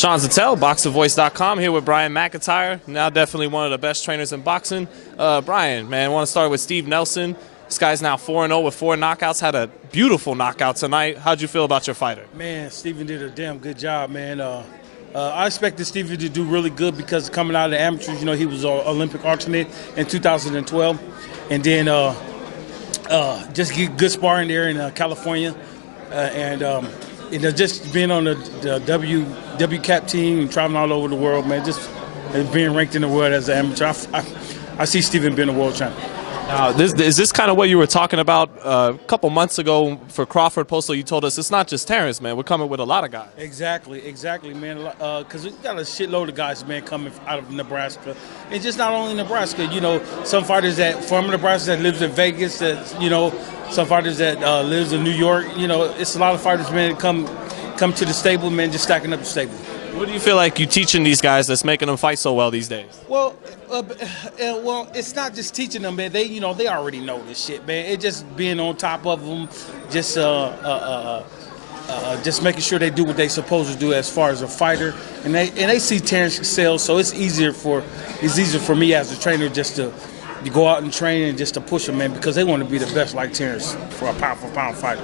Sean Zattel, BoxingVoice.com, here with Brian McIntyre, now definitely one of the best trainers in boxing. Brian, man, I want to start with Steve Nelson. This guy's now 4-0 with 4 knockouts, had a beautiful knockout tonight. How'd you feel about your fighter? Man, Steven did a damn good job, man. I expected Steven to do really good because coming out of the amateurs, you know, he was an Olympic alternate in 2012. And then just get good sparring there in California. You know, just being on the WCAP team and traveling all over the world, man, just being ranked in the world as an amateur, I see Steven being a world champion. Now, is this kind of what you were talking about a couple months ago for Crawford Postal? You told us it's not just Terence, man. We're coming with a lot of guys. Exactly, man. Because we got a shitload of guys, man, coming out of Nebraska. And just not only Nebraska, you know, some fighters that from Nebraska that lives in Vegas, that, you know, some fighters that lives in New York. You know, it's a lot of fighters, man, come to the stable, man, just stacking up the stable. What do you feel like you teaching these guys that's making them fight so well these days? Well, it's not just teaching them, man. They already know this shit, man. It's just being on top of them, just making sure they do what they supposed to do as far as a fighter, and they see Terence excel, so it's easier for me as a trainer just to go out and train and just to push them, man, because they want to be the best like Terence for a pound-for-pound fighter.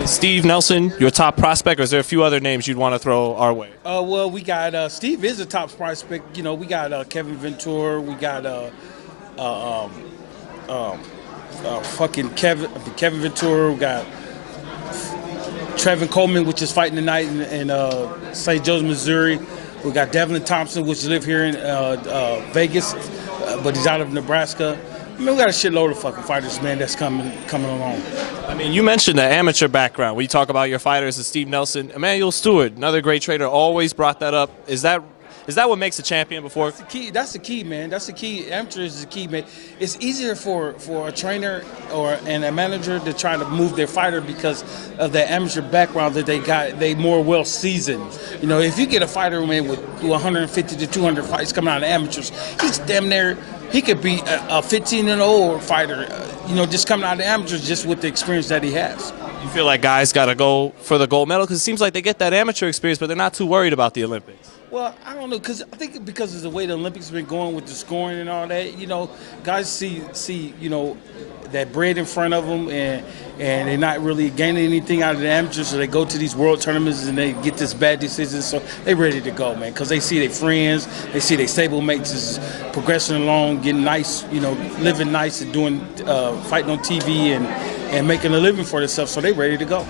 Is Steve Nelson your top prospect, or is there a few other names you'd want to throw our way? Well, we got Steve is a top prospect. You know, we got Kevin Ventura, we got fucking Kevin Ventura, we got Trevin Coleman, which is fighting tonight in St. Joseph, Missouri. We got Devlin Thompson, which lives here in Vegas, but he's out of Nebraska. I mean, we got a shitload of fucking fighters, man, that's coming along. I mean, you mentioned the amateur background. When you talk about your fighters, is Steve Nelson, Emmanuel Stewart, another great trader, always brought that up. Is that what makes a champion before? That's the key, man. That's the key. Amateur is the key, man. It's easier for a trainer and a manager to try to move their fighter because of the amateur background that they got. They more well seasoned. You know, if you get a fighter, man, with 150 to 200 fights coming out of amateurs, he's damn near. He could be a 15-0 fighter. You know, just coming out of the amateurs, just with the experience that he has. You feel like guys got to go for the gold medal because it seems like they get that amateur experience, but they're not too worried about the Olympics. Well, I don't know, because I think because of the way the Olympics have been going with the scoring and all that, you know, guys see you know, that bread in front of them, and they're not really gaining anything out of the amateurs, so they go to these world tournaments and they get this bad decisions, so they're ready to go, man, because they see their friends, they see their stablemates is progressing along, getting nice, you know, living nice and doing, fighting on TV and making a living for themselves, so they're ready to go.